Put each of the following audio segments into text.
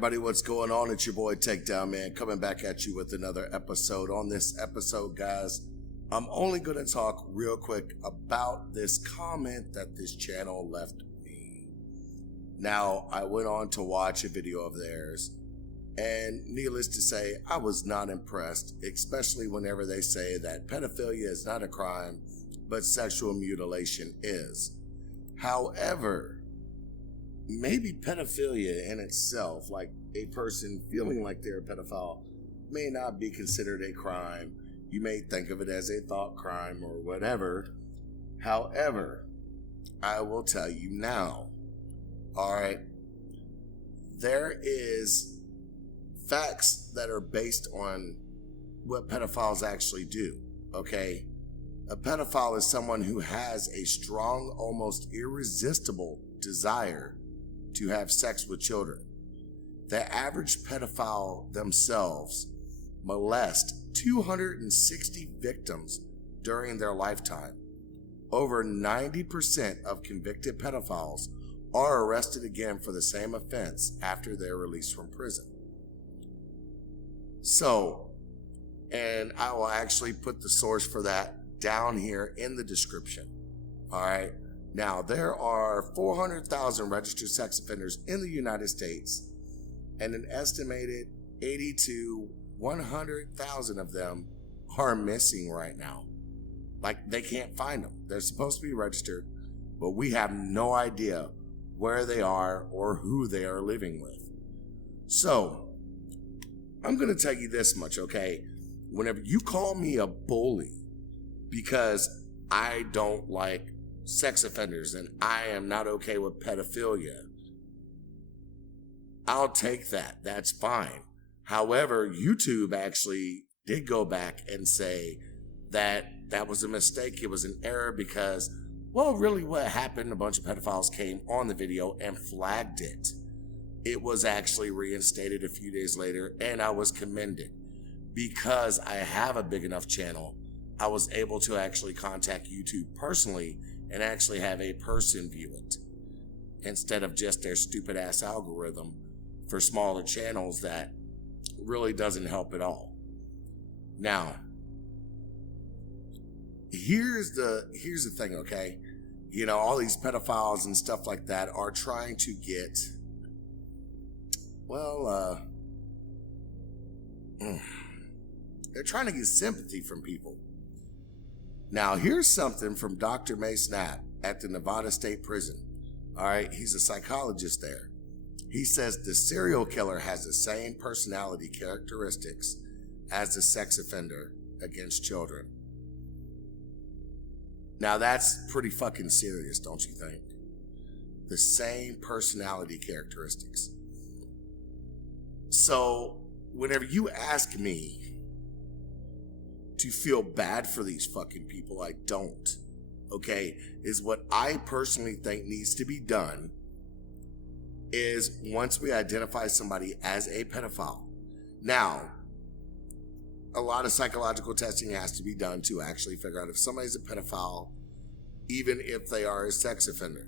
everybody, what's going on? It's your boy Takedownman coming back at you with another episode. On this episode, guys, I'm only going to talk real quick about this comment that this channel left me. Now, I went on to watch a video of theirs, and needless to say, I was not impressed, especially whenever they say that pedophilia is not a crime, but sexual mutilation is. However, maybe pedophilia in itself, like a person feeling like they're a pedophile, may not be considered a crime. You may think of it as a thought crime or whatever. However, I will tell you now, alright, there is facts that are based on what pedophiles actually do, okay? A pedophile is someone who has a strong, almost irresistible desire to have sex with children. The average pedophile themselves molest 260 victims during their lifetime. Over 90% of convicted pedophiles are arrested again for the same offense after they're released from prison. So, and I will actually put the source for that down here in the description. All right. Now, there are 400,000 registered sex offenders in the United States, and an estimated 80 to 100,000 of them are missing right now. Like, they can't find them. They're supposed to be registered, but we have no idea where they are or who they are living with. So, I'm going to tell you this much, okay? Whenever you call me a bully because I don't like sex offenders and I am not okay with pedophilia, I'll take that. That's fine. However, YouTube actually did go back and say that that was a mistake. It was an error because, well, really what happened, a bunch of pedophiles came on the video and flagged it. It was actually reinstated a few days later, and I was commended. Because I have a big enough channel, I was able to actually contact YouTube personally and actually have a person view it instead of just their stupid ass algorithm for smaller channels that really doesn't help at all. Now, here's the thing, okay? You know, all these pedophiles and stuff like that are trying to get, well, they're trying to get sympathy from people. Now, here's something from Dr. May Snap at the Nevada State Prison. All right, he's a psychologist there. He says the serial killer has the same personality characteristics as the sex offender against children. Now, that's pretty fucking serious, don't you think? The same personality characteristics. So, whenever you ask me to feel bad for these fucking people, I don't. Okay? Is what I personally think needs to be done is once we identify somebody as a pedophile. Now, a lot of psychological testing has to be done to actually figure out if somebody's a pedophile, even if they are a sex offender.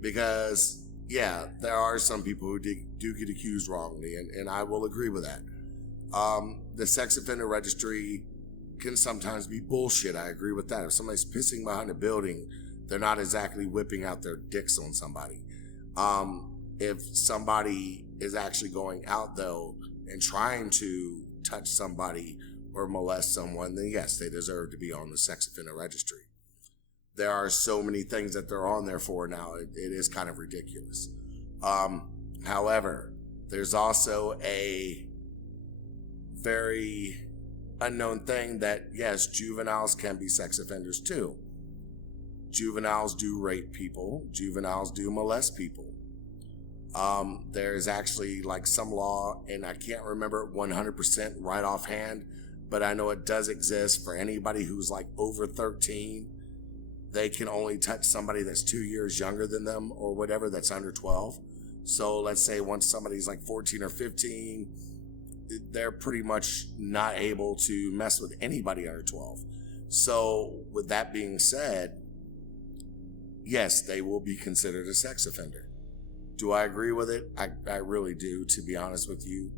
Because, yeah, there are some people who do get accused wrongly, and I will agree with that. The sex offender registry can sometimes be bullshit. I agree with that. If somebody's pissing behind a building, they're not exactly whipping out their dicks on somebody. If somebody is actually going out, though, and trying to touch somebody or molest someone, then yes, they deserve to be on the sex offender registry. There are so many things that they're on there for now. It is kind of ridiculous. However, there's also a very unknown thing that, yes, juveniles can be sex offenders too. Juveniles do rape people. Juveniles do molest people. There's actually like some law, and I can't remember it 100% right offhand, but I know it does exist for anybody who's like over 13. They can only touch somebody that's 2 years younger than them or whatever, that's under 12. So let's say once somebody's like 14 or 15, they're pretty much not able to mess with anybody under 12. So with that being said, yes, they will be considered a sex offender. Do I agree with it? I really do, to be honest with you.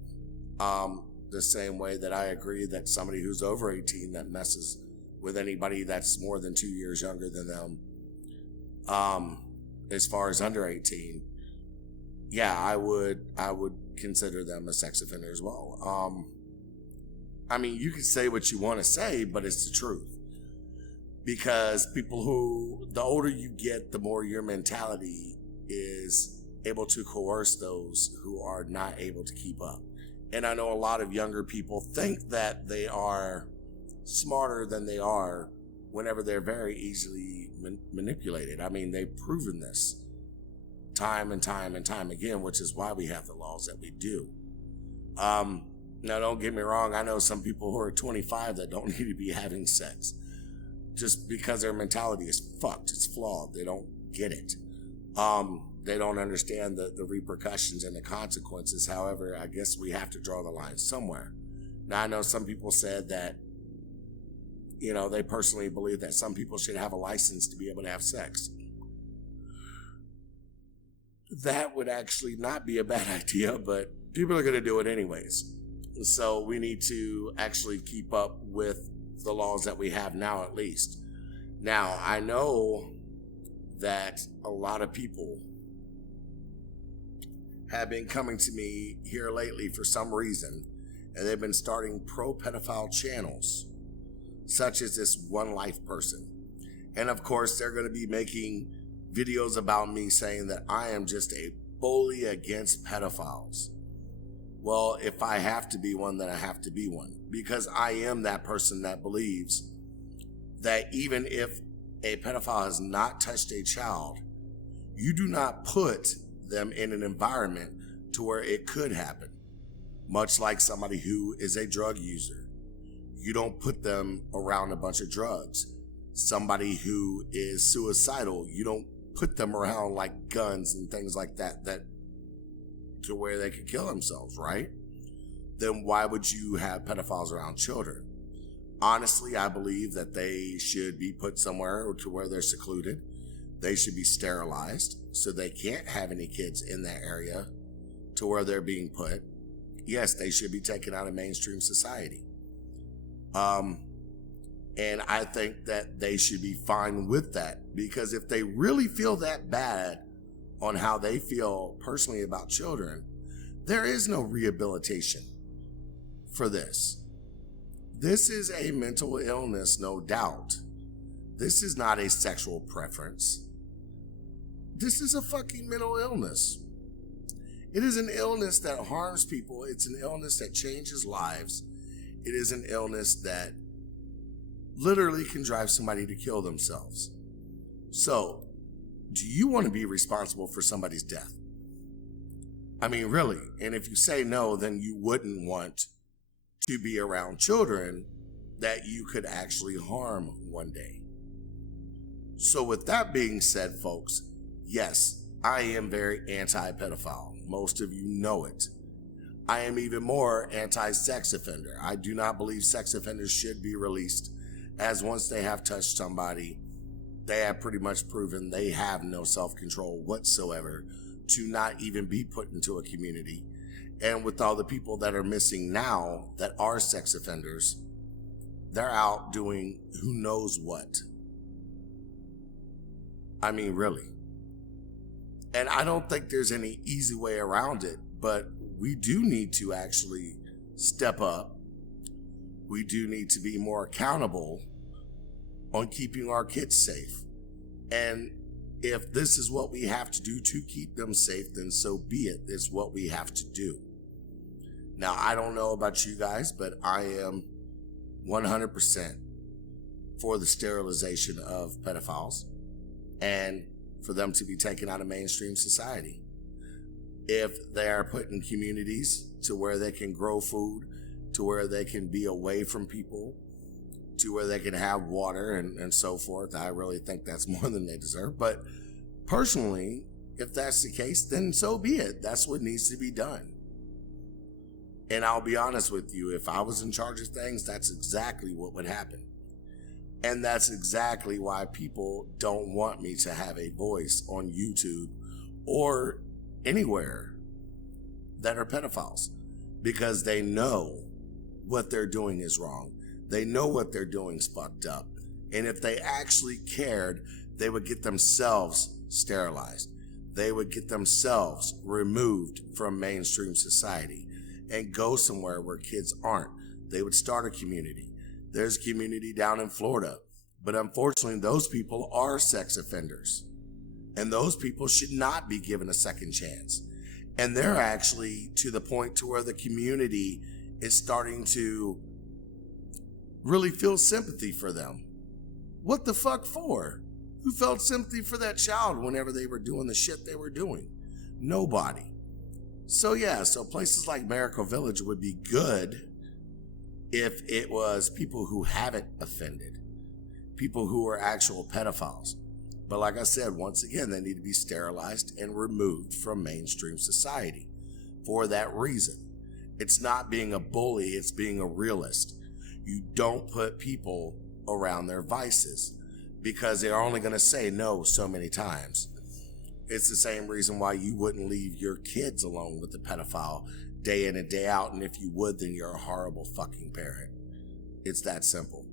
The same way that I agree that somebody who's over 18 that messes with anybody that's more than 2 years younger than them, as far as under 18, yeah, I would consider them a sex offender as well. I mean, you can say what you want to say, but it's the truth. Because people who, the older you get, the more your mentality is able to coerce those who are not able to keep up. And I know a lot of younger people think that they are smarter than they are whenever they're very easily manipulated. I mean, they've proven this time and time and time again, which is why we have the laws that we do. Now, don't get me wrong. I know some people who are 25 that don't need to be having sex just because their mentality is fucked. It's flawed. They don't get it. They don't understand the repercussions and the consequences. However, I guess we have to draw the line somewhere. Now, I know some people said that, you know, they personally believe that some people should have a license to be able to have sex. That would actually not be a bad idea, but people are going to do it anyways. So we need to actually keep up with the laws that we have now, at least. Now, I know that a lot of people have been coming to me here lately for some reason, and they've been starting pro-pedophile channels, such as this One Life person. And of course, they're going to be making videos about me saying that I am just a bully against pedophiles. Well, if I have to be one, then I have to be one, because I am that person that believes that even if a pedophile has not touched a child, you do not put them in an environment to where it could happen. Much like somebody who is a drug user. You don't put them around a bunch of drugs. Somebody who is suicidal, you don't put them around like guns and things like that to where they could kill themselves, right? Then why would you have pedophiles around children? Honestly, I believe that they should be put somewhere to where they're secluded. They should be sterilized so they can't have any kids in that area to where they're being put. Yes, they should be taken out of mainstream society. And I think that they should be fine with that, because if they really feel that bad on how they feel personally about children, there is no rehabilitation for this. This is a mental illness, no doubt. This is not a sexual preference. This is a fucking mental illness. It is an illness that harms people. It's an illness that changes lives. It is an illness that literally can drive somebody to kill themselves. So, do you want to be responsible for somebody's death? I mean, really. And if you say no, then you wouldn't want to be around children that you could actually harm one day. So with that being said, folks, yes, I am very anti-pedophile. Most of you know it. I am even more anti-sex offender. I do not believe sex offenders should be released, as once they have touched somebody, they have pretty much proven they have no self-control whatsoever to not even be put into a community. And with all the people that are missing now that are sex offenders, they're out doing who knows what. I mean, really. And I don't think there's any easy way around it, but we do need to actually step up. We do need to be more accountable on keeping our kids safe. And if this is what we have to do to keep them safe, then so be it. It's what we have to do. Now, I don't know about you guys, but I am 100% for the sterilization of pedophiles and for them to be taken out of mainstream society. If they are put in communities to where they can grow food, to where they can be away from people, to where they can have water and so forth, I really think that's more than they deserve. But personally, if that's the case, then so be it. That's what needs to be done. And I'll be honest with you, if I was in charge of things, that's exactly what would happen. And that's exactly why people don't want me to have a voice on YouTube or anywhere that are pedophiles, because they know what they're doing is wrong. They know what they're doing is fucked up. And if they actually cared, they would get themselves sterilized. They would get themselves removed from mainstream society and go somewhere where kids aren't. They would start a community. There's a community down in Florida, but unfortunately those people are sex offenders, and those people should not be given a second chance. And they're actually to the point to where the community is starting to really feel sympathy for them. What the fuck for? Who felt sympathy for that child whenever they were doing the shit they were doing? Nobody. So yeah, so places like Miracle Village would be good if it was people who haven't offended, people who are actual pedophiles. But like I said, once again, they need to be sterilized and removed from mainstream society for that reason. It's not being a bully, it's being a realist. You don't put people around their vices because they're only going to say no so many times. It's the same reason why you wouldn't leave your kids alone with the pedophile day in and day out, and if you would, then you're a horrible fucking parent. It's that simple.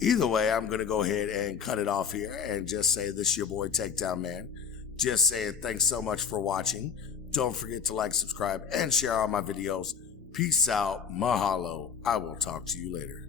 Either way, I'm going to go ahead and cut it off here and just say this is your boy Takedownman. Just saying thanks so much for watching. Don't forget to like, subscribe, and share all my videos. Peace out. Mahalo. I will talk to you later.